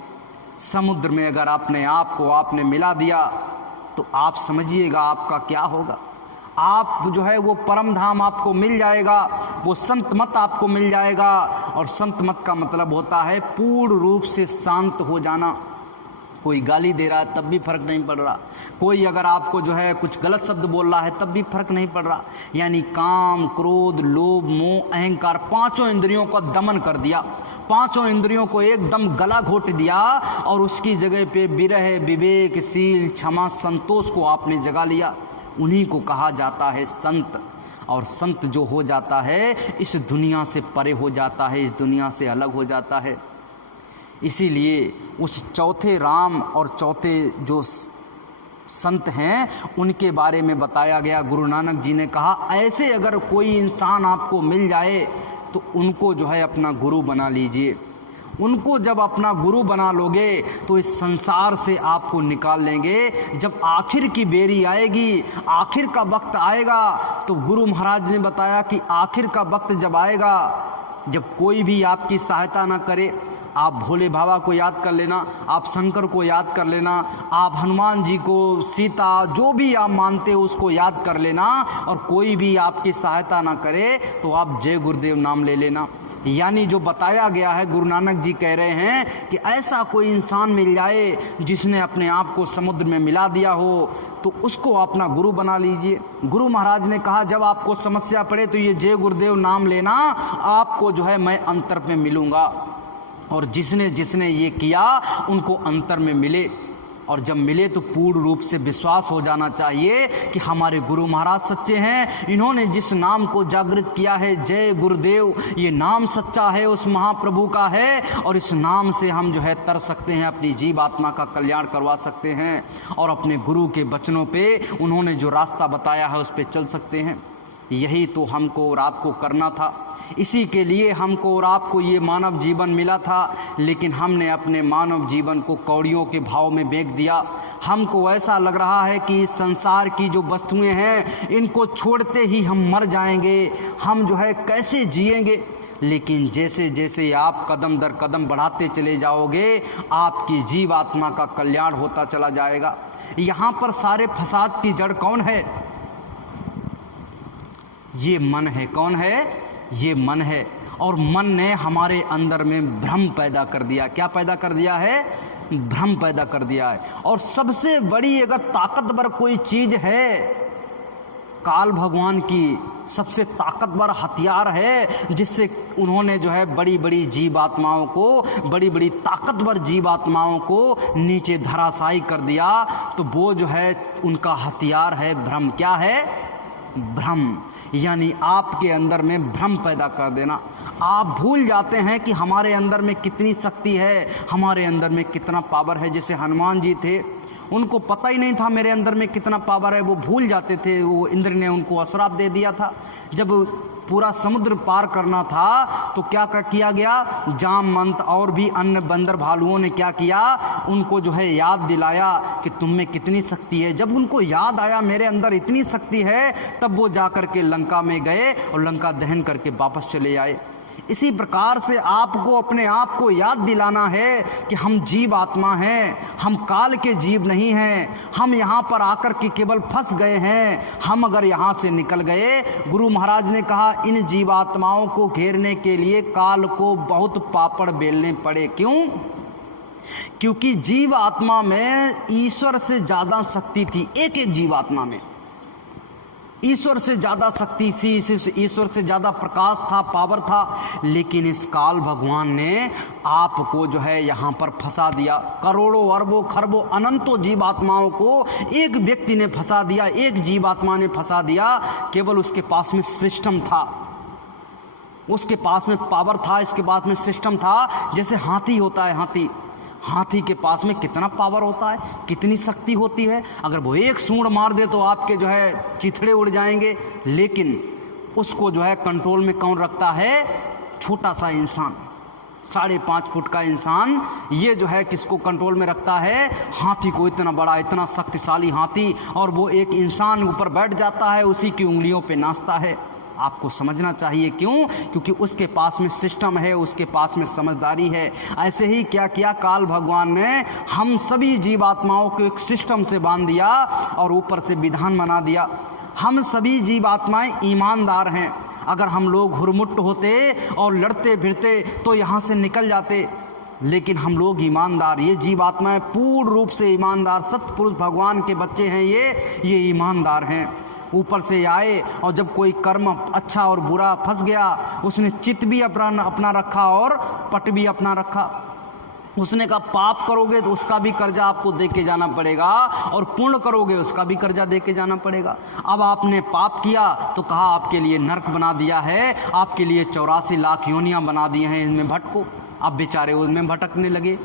समुद्र में अगर अपने आप को आपने मिला दिया तो आप समझिएगा आपका क्या होगा। आप जो है वो परम धाम आपको मिल जाएगा, वो संत मत आपको मिल जाएगा। और संत मत का मतलब होता है पूर्ण रूप से शांत हो जाना। कोई गाली दे रहा है तब भी फर्क नहीं पड़ रहा, कोई अगर आपको जो है कुछ गलत शब्द बोल रहा है तब भी फर्क नहीं पड़ रहा। यानी काम, क्रोध, लोभ, मोह, अहंकार, पांचों इंद्रियों का दमन कर दिया, पांचों इंद्रियों को एकदम गला घोट दिया और उसकी जगह पे विरह, विवेक, शील, क्षमा, संतोष को आपने जगा लिया। उन्हीं को कहा जाता है संत। और संत जो हो जाता है इस दुनिया से परे हो जाता है, इस दुनिया से अलग हो जाता है। इसीलिए उस चौथे राम और चौथे जो संत हैं उनके बारे में बताया गया। गुरु नानक जी ने कहा ऐसे अगर कोई इंसान आपको मिल जाए तो उनको जो है अपना गुरु बना लीजिए। उनको जब अपना गुरु बना लोगे तो इस संसार से आपको निकाल लेंगे। जब आखिर की बेरी आएगी, आखिर का वक्त आएगा, तो गुरु महाराज ने बताया कि आखिर का वक्त जब आएगा, जब कोई भी आपकी सहायता ना करे, आप भोले बाबा को याद कर लेना, आप शंकर को याद कर लेना, आप हनुमान जी को, सीता, जो भी आप मानते हो उसको याद कर लेना। और कोई भी आपकी सहायता ना करे तो आप जय गुरुदेव नाम ले लेना। यानी जो बताया गया है, गुरु नानक जी कह रहे हैं कि ऐसा कोई इंसान मिल जाए जिसने अपने आप को समुद्र में मिला दिया हो तो उसको अपना गुरु बना लीजिए। गुरु महाराज ने कहा जब आपको समस्या पड़े तो ये जय गुरुदेव नाम लेना, आपको जो है मैं अंतर में मिलूँगा। और जिसने जिसने ये किया उनको अंतर में मिले, और जब मिले तो पूर्ण रूप से विश्वास हो जाना चाहिए कि हमारे गुरु महाराज सच्चे हैं। इन्होंने जिस नाम को जागृत किया है जय गुरुदेव, ये नाम सच्चा है, उस महाप्रभु का है। और इस नाम से हम जो है तर सकते हैं, अपनी जीव आत्मा का कल्याण करवा सकते हैं और अपने गुरु के वचनों पे उन्होंने जो रास्ता बताया है उस पर चल सकते हैं। यही तो हमको और आपको करना था, इसी के लिए हमको और आपको ये मानव जीवन मिला था। लेकिन हमने अपने मानव जीवन को कौड़ियों के भाव में बेच दिया। हमको ऐसा लग रहा है कि इस संसार की जो वस्तुएं हैं इनको छोड़ते ही हम मर जाएंगे, हम जो है कैसे जिएंगे। लेकिन जैसे जैसे आप कदम दर कदम बढ़ाते चले जाओगे, आपकी जीव आत्मा का कल्याण होता चला जाएगा। यहाँ पर सारे फसाद की जड़ कौन है? ये मन है। कौन है? ये मन है। और मन ने हमारे अंदर में भ्रम पैदा कर दिया। क्या पैदा कर दिया है? भ्रम पैदा कर दिया है। और सबसे बड़ी अगर ताकतवर कोई चीज है, काल भगवान की सबसे ताकतवर हथियार है, जिससे उन्होंने जो है बड़ी बड़ी जीवात्माओं को, बड़ी बड़ी ताकतवर जीवात्माओं को नीचे धराशायी कर दिया। तो वो जो है उनका हथियार है भ्रम। क्या है? भ्रम। यानी आपके अंदर में भ्रम पैदा कर देना। आप भूल जाते हैं कि हमारे अंदर में कितनी शक्ति है, हमारे अंदर में कितना पावर है। जैसे हनुमान जी थे, उनको पता ही नहीं था मेरे अंदर में कितना पावर है, वो भूल जाते थे। वो इंद्र ने उनको अश्राप दे दिया था। जब पूरा समुद्र पार करना था तो क्या किया गया? जामवंत और भी अन्य बंदर भालुओं ने क्या किया? उनको जो है याद दिलाया कि तुम में कितनी शक्ति है। जब उनको याद आया मेरे अंदर इतनी शक्ति है, तब वो जाकर के लंका में गए और लंका दहन करके वापस चले आए। इसी प्रकार से आपको अपने आप को याद दिलाना है कि हम जीव आत्मा हैं, हम काल के जीव नहीं हैं। हम यहाँ पर आकर के केवल फंस गए हैं। हम अगर यहाँ से निकल गए, गुरु महाराज ने कहा इन जीवात्माओं को घेरने के लिए काल को बहुत पापड़ बेलने पड़े। क्यों? क्योंकि जीव आत्मा में ईश्वर से ज़्यादा शक्ति थी। एक एक जीवात्मा में ईश्वर से ज़्यादा शक्ति थी, ईश्वर से ज़्यादा प्रकाश था, पावर था। लेकिन इस काल भगवान ने आपको जो है यहाँ पर फंसा दिया। करोड़ों अरबों खरबों अनंतों जीवात्माओं को एक व्यक्ति ने फंसा दिया, एक जीवात्मा ने फंसा दिया। केवल उसके पास में सिस्टम था, उसके पास में पावर था, इसके पास में सिस्टम था। जैसे हाथी होता है, हाथी के पास में कितना पावर होता है, कितनी शक्ति होती है। अगर वो एक सूंड मार दे तो आपके जो है चिथड़े उड़ जाएंगे। लेकिन उसको जो है कंट्रोल में कौन रखता है? छोटा सा इंसान, 5.5 फुट का इंसान, ये जो है किसको कंट्रोल में रखता है? हाथी को। इतना बड़ा, इतना शक्तिशाली हाथी, और वो एक इंसान ऊपर बैठ जाता है, उसी की उंगलियों पे नाचता है। आपको समझना चाहिए, क्यों? क्योंकि उसके पास में सिस्टम है, उसके पास में समझदारी है। ऐसे ही क्या किया काल भगवान ने? हम सभी जीवात्माओं को एक सिस्टम से बांध दिया और ऊपर से विधान बना दिया। हम सभी जीवात्माएं ईमानदार हैं। अगर हम लोग हुरमुट होते और लड़ते फिरते तो यहाँ से निकल जाते, लेकिन हम लोग ईमानदार, ये जीवात्माएं पूर्ण रूप से ईमानदार, सतपुरुष भगवान के बच्चे हैं, ये ईमानदार हैं। ऊपर से आए और जब कोई कर्म अच्छा और बुरा फंस गया, उसने चित्त भी अपना रखा और पट भी अपना रखा। उसने कहा पाप करोगे तो उसका भी कर्जा आपको दे के जाना पड़ेगा, और पुण्य करोगे उसका भी कर्जा दे के जाना पड़ेगा। अब आपने पाप किया तो कहा आपके लिए नरक बना दिया है, आपके लिए 84 लाख योनियां बना दी हैं, इनमें भटको। अब बेचारे उसमें भटकने लगे।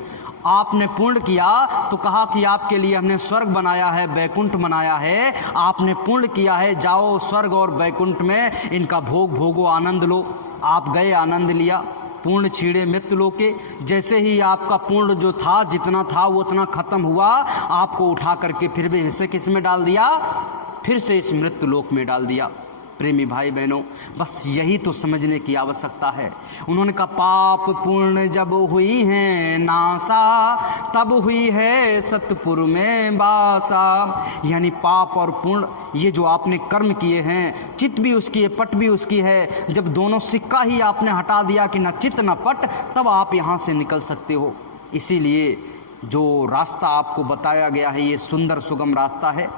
आपने पुण्य किया तो कहा कि आपके लिए हमने स्वर्ग बनाया है, बैकुंठ बनाया है। आपने पुण्य किया है, जाओ स्वर्ग और बैकुंठ में इनका भोग भोगो, आनंद लो। आप गए, आनंद लिया। पूर्ण छीड़े मृत्यु लोके। जैसे ही आपका पूर्ण जो था, जितना था वो उतना खत्म हुआ, आपको उठा करके फिर भी हिस्से किस में डाल दिया? फिर से इस मृत्यु लोक में डाल दिया। प्रेमी भाई बहनों, बस यही तो समझने की आवश्यकता है। उन्होंने कहा पाप पुण्य जब हुई है नासा, तब हुई है सतपुर में बासा। यानी पाप और पुण्य, ये जो आपने कर्म किए हैं, चित्त भी उसकी है, पट भी उसकी है। जब दोनों सिक्का ही आपने हटा दिया कि न चित्त न पट, तब आप यहाँ से निकल सकते हो। इसीलिए जो रास्ता आपको बताया गया है, ये सुंदर सुगम रास्ता है।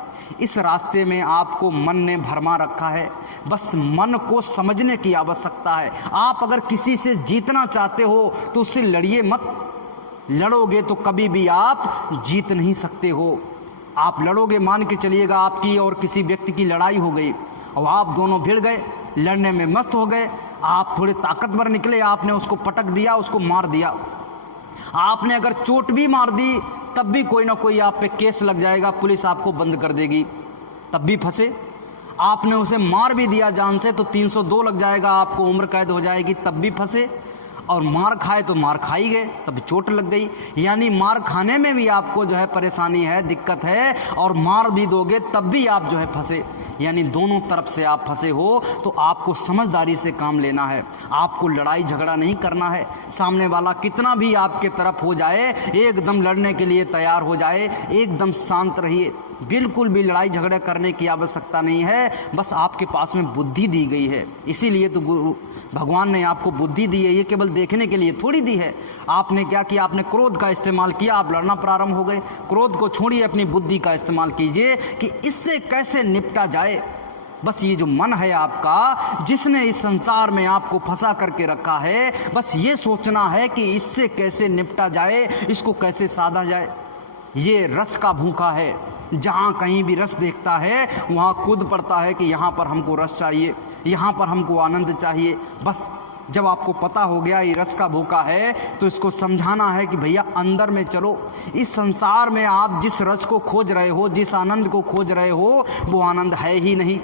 इस रास्ते में आपको मन ने भरमा रखा है, बस मन को समझने की आवश्यकता है। आप अगर किसी से जीतना चाहते हो तो उससे लड़िए मत। लड़ोगे तो कभी भी आप जीत नहीं सकते हो। आप लड़ोगे, मान के चलिएगा आपकी और किसी व्यक्ति की लड़ाई हो गई और आप दोनों भिड़ गए, लड़ने में मस्त हो गए, आप थोड़े ताकतवर निकले, आपने उसको पटक दिया, उसको मार दिया। आपने अगर चोट भी मार दी तब भी कोई ना कोई आप पे केस लग जाएगा, पुलिस आपको बंद कर देगी, तब भी फंसे। आपने उसे मार भी दिया जान से तो 302 लग जाएगा, आपको उम्र कैद हो जाएगी, तब भी फंसे। और मार खाए तो मार खाई गए, तब चोट लग गई। यानी मार खाने में भी आपको जो है परेशानी है, दिक्कत है, और मार भी दोगे तब भी आप जो है फंसे। यानी दोनों तरफ से आप फंसे हो तो आपको समझदारी से काम लेना है। आपको लड़ाई झगड़ा नहीं करना है। सामने वाला कितना भी आपके तरफ हो जाए, एकदम लड़ने के लिए तैयार हो जाए, एकदम शांत रहिए। बिल्कुल भी लड़ाई झगड़ा करने की आवश्यकता नहीं है। बस आपके पास में बुद्धि दी गई है, इसीलिए तो गुरु भगवान ने आपको बुद्धि दी है। ये केवल देखने के लिए थोड़ी दी है। आपने क्या किया? आपने क्रोध का इस्तेमाल किया, आप लड़ना प्रारंभ हो गए। क्रोध को छोड़िए, अपनी बुद्धि का इस्तेमाल कीजिए कि इससे कैसे निपटा जाए। बस ये जो मन है आपका, जिसने इस संसार में आपको फंसा करके रखा है, बस ये सोचना है कि इससे कैसे निपटा जाए, इसको कैसे साधा जाए। ये रस का भूखा है, जहाँ कहीं भी रस देखता है वहाँ कूद पड़ता है कि यहाँ पर हमको रस चाहिए, यहाँ पर हमको आनंद चाहिए। बस जब आपको पता हो गया ये रस का भूखा है तो इसको समझाना है कि भैया अंदर में चलो। इस संसार में आप जिस रस को खोज रहे हो, जिस आनंद को खोज रहे हो, वो आनंद है ही नहीं।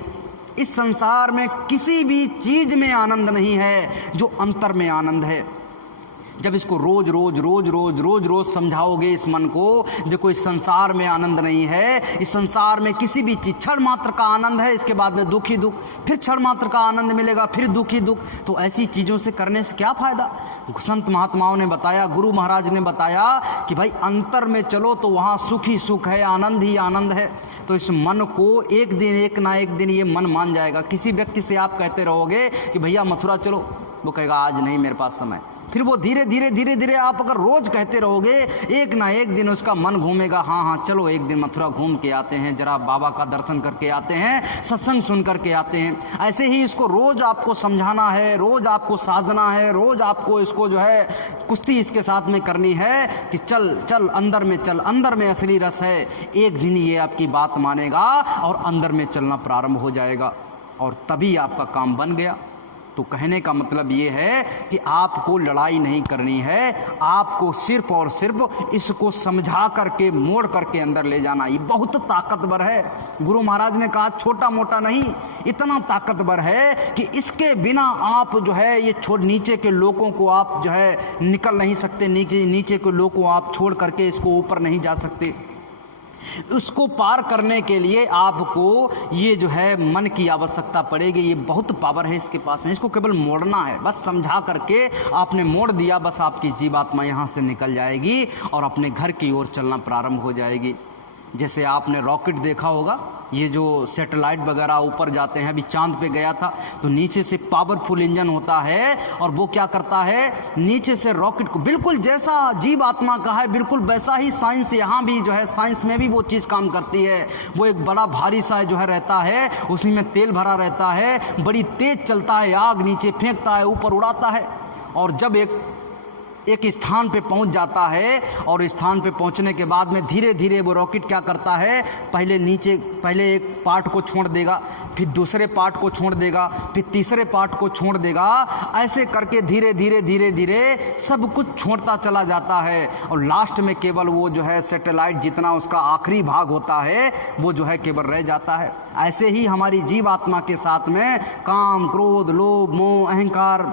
इस संसार में किसी भी चीज़ में आनंद नहीं है जो अंतर में आनंद है। जब इसको रोज रोज रोज रोज रोज रोज समझाओगे इस मन को, देखो इस संसार में आनंद नहीं है, इस संसार में किसी भी चीज क्षण मात्र का आनंद है, इसके बाद में दुख ही दुख, फिर क्षण मात्र का आनंद मिलेगा, फिर दुख ही दुख। तो ऐसी चीज़ों से करने से क्या फायदा? संत महात्माओं ने बताया, गुरु महाराज ने बताया कि भाई अंतर में चलो तो वहाँ सुख ही सुख है, आनंद ही आनंद है। तो इस मन को एक दिन एक ना एक दिन ये मन मान जाएगा। किसी व्यक्ति से आप कहते रहोगे कि भैया मथुरा चलो, वो कहेगा आज नहीं मेरे पास समय। फिर वो धीरे धीरे धीरे धीरे आप अगर रोज कहते रहोगे, एक ना एक दिन उसका मन घूमेगा, हाँ हाँ चलो एक दिन मथुरा घूम के आते हैं, जरा बाबा का दर्शन करके आते हैं, सत्संग सुन करके आते हैं। ऐसे ही इसको रोज आपको समझाना है, रोज आपको साधना है, रोज आपको इसको जो है कुश्ती इसके साथ में करनी है कि चल चल अंदर में चल, अंदर में असली रस है। एक दिन ये आपकी बात मानेगा और अंदर में चलना प्रारंभ हो जाएगा, और तभी आपका काम बन गया। तो कहने का मतलब ये है कि आपको लड़ाई नहीं करनी है, आपको सिर्फ और सिर्फ इसको समझा करके मोड़ करके अंदर ले जाना। ये बहुत ताकतवर है। गुरु महाराज ने कहा छोटा मोटा नहीं, इतना ताकतवर है कि इसके बिना आप जो है ये नीचे के लोगों को आप जो है निकल नहीं सकते, नीचे के लोगों को आप छोड़ करके इसको ऊपर नहीं जा सकते। उसको पार करने के लिए आपको ये जो है मन की आवश्यकता पड़ेगी। ये बहुत पावर है इसके पास में, इसको केवल मोड़ना है। बस समझा करके आपने मोड़ दिया, बस आपकी जीवात्मा यहाँ से निकल जाएगी और अपने घर की ओर चलना प्रारंभ हो जाएगी। जैसे आपने रॉकेट देखा होगा, ये जो सैटेलाइट वगैरह ऊपर जाते हैं, अभी चांद पे गया था तो नीचे से पावरफुल इंजन होता है और वो क्या करता है, नीचे से रॉकेट को बिल्कुल जैसा जीव आत्मा का है बिल्कुल वैसा ही साइंस यहाँ भी जो है, साइंस में भी वो चीज़ काम करती है। वो एक बड़ा भारी सा जो है रहता है, उसी में तेल भरा रहता है, बड़ी तेज चलता है, आग नीचे फेंकता है, ऊपर उड़ाता है। और जब एक स्थान पे पहुंच जाता है और स्थान पे पहुंचने के बाद में धीरे धीरे वो रॉकेट क्या करता है, पहले एक पार्ट को छोड़ देगा, फिर दूसरे पार्ट को छोड़ देगा, फिर तीसरे पार्ट को छोड़ देगा। ऐसे करके धीरे धीरे धीरे धीरे सब कुछ छोड़ता चला जाता है और लास्ट में केवल वो जो है सैटेलाइट जितना उसका आखिरी भाग होता है वो जो है केवल रह जाता है। ऐसे ही हमारी जीव आत्मा के साथ में काम, क्रोध, लोभ, मोह, अहंकार,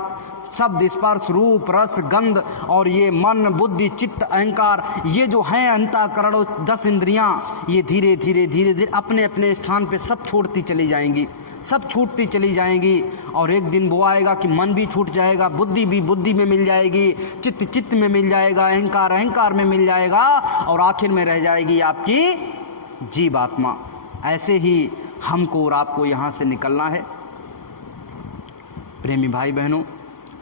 शब्द, स्पर्श, रूप, रस, गंध और ये मन, बुद्धि, चित्त, अहंकार, ये जो हैं अंतःकरण 10 इंद्रियां, ये धीरे धीरे धीरे धीरे अपने अपने स्थान पे सब छोड़ती चली जाएंगी, सब छूटती चली जाएंगी। और एक दिन वो आएगा कि मन भी छूट जाएगा, बुद्धि भी बुद्धि में मिल जाएगी, चित्त चित्त में मिल जाएगा, अहंकार अहंकार में मिल जाएगा और आखिर में रह जाएगी आपकी जीव आत्मा। ऐसे ही हमको और आपको यहाँ से निकलना है। प्रेमी भाई बहनों,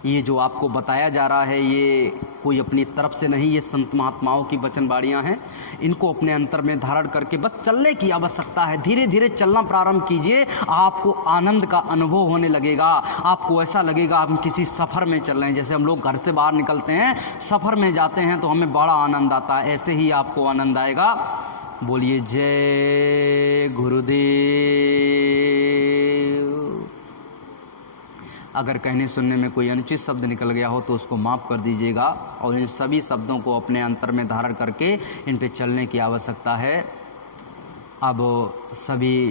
ये जो आपको बताया जा रहा है ये कोई अपनी तरफ से नहीं, ये संत महात्माओं की वचनवाणियाँ हैं। इनको अपने अंतर में धारण करके बस चलने की आवश्यकता है। धीरे धीरे चलना प्रारंभ कीजिए, आपको आनंद का अनुभव होने लगेगा। आपको ऐसा लगेगा हम किसी सफ़र में चल रहे हैं। जैसे हम लोग घर से बाहर निकलते हैं, सफ़र में जाते हैं तो हमें बड़ा आनंद आता है, ऐसे ही आपको आनंद आएगा। बोलिए जय गुरुदेव। अगर कहने सुनने में कोई अनुचित शब्द निकल गया हो तो उसको माफ़ कर दीजिएगा और इन सभी शब्दों को अपने अंतर में धारण करके इन पे चलने की आवश्यकता है। अब सभी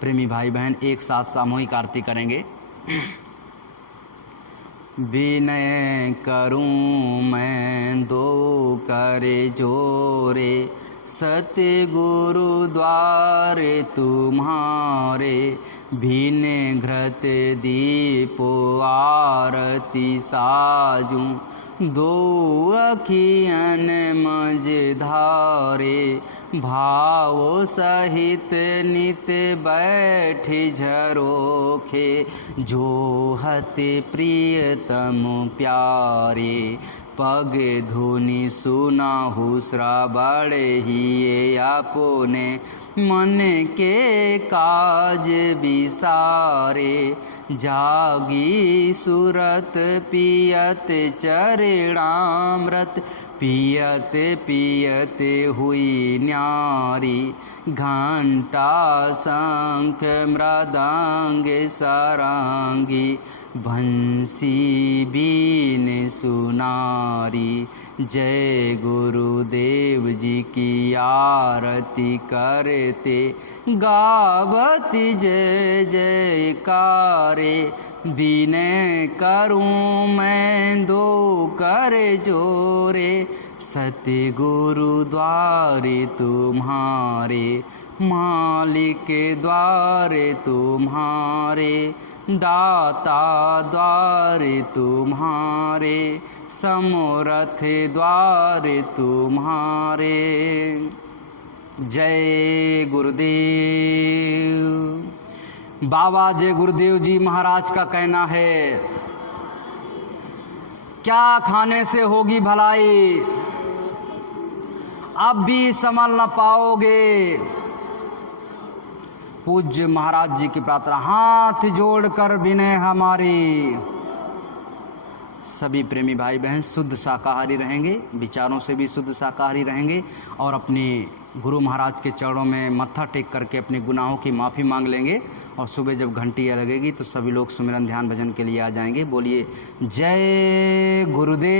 प्रेमी भाई बहन एक साथ सामूहिक आरती करेंगे। विनय करूं मैं दो करे जोरे, सतगुरु द्वारे तुम्हारे, भीने घृत दीपो आरती साजूं, दो अखियन मज धारे, भाव सहित नित बैठी झरोखे, जो हते प्रियतम प्यारे, पग धुनि सुनाहु श्रवण हिए आपने, मन के काज विसारे, जागी सुरत पियत चरणामृत, पियत पियत हुई न्यारी, घंटा शंख मृदंग सारंगी, बंसी बीन सुनारी। जय गुरुदेव जी की आरती करते, गावती जय जयकारे, विनय करूं मैं दो कर जोरे, सतगुरु द्वारे तुम्हारे, मालिक द्वारे तुम्हारे, दाता द्वारे तुम्हारे, समर्थ द्वारे तुम्हारे। जय गुरुदेव। बाबा जय गुरुदेव जी महाराज का कहना है, क्या खाने से होगी भलाई, अब भी संभल न पाओगे। पूज्य महाराज जी की प्रार्थना, हाथ जोड़कर विनय हमारी, सभी प्रेमी भाई बहन शुद्ध शाकाहारी रहेंगे, विचारों से भी शुद्ध शाकाहारी रहेंगे और अपने गुरु महाराज के चरणों में मत्था टेक करके अपने गुनाहों की माफ़ी मांग लेंगे। और सुबह जब घंटी लगेगी तो सभी लोग सुमिरन ध्यान भजन के लिए आ जाएंगे। बोलिए जय गुरुदेव।